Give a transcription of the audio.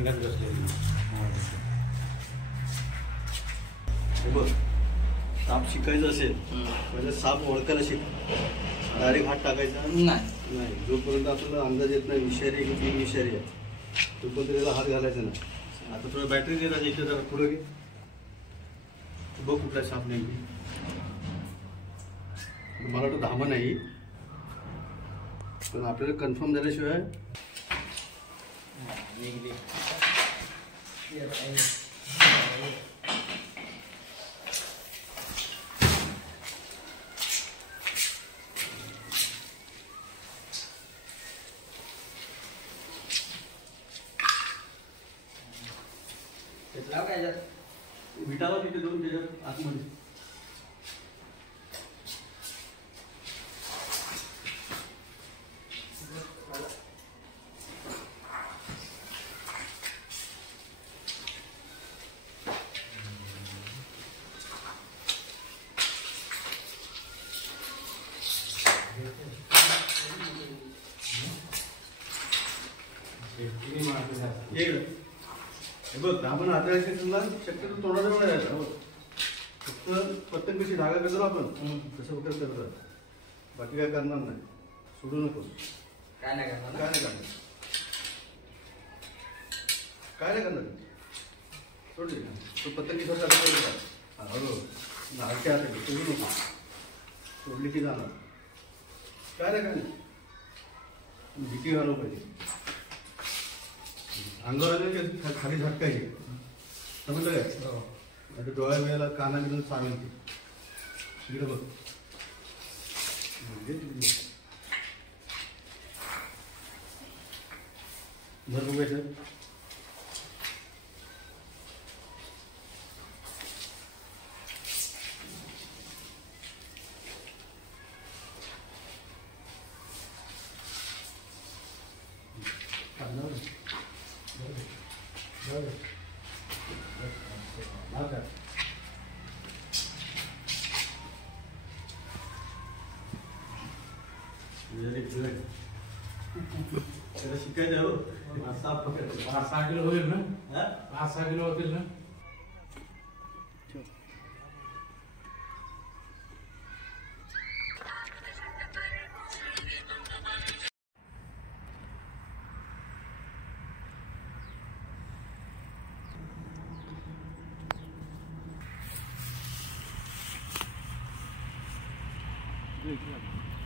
अंगात बसलेली. बघ, साप शिकायचं असेल म्हणजे साप ओळखायला शिक. डायरेक्ट हात टाकायचा नाही. जोपर्यंत आपल्याला अंदाज येत नाही विषारी की बिन विषारी आहे तोपर्यंत त्याला हात घालायचा नाही. आता तुला बॅटरी दे राजा, इथे जरा पुढे घे. बघ कुठला साप नेमकी. मला तो धामा नाही, पण आपल्याला कन्फर्म झाल्याशिवाय विटावा तिथे दोन त्याच्यात आतमध्ये. हे बघ, आपण हाताळायचे तुला शक्यतो तोंडाजवळ राहायचं. फक्त पतंग कशी धागा करतो आपण तसं वगैरे करतात. बाकी काय करणार नाही. सोडू नको. काय नाही करणार. सोड दे. तो पतंगी थोडा हळू हलक्या हाताने सोडू नको. सोडली की जाणार. काय नाही भीती घालू पाहिजे. अंगावर खाली झटकायची. समजलं काय? आता डोळ्या वेळेला काना बिना सांगेल ती. इकडे बघ. बरं बघायचं. शिकायचं हो. 5-6 किलो होईल ना. 5-6 किलो होतील ना. Good.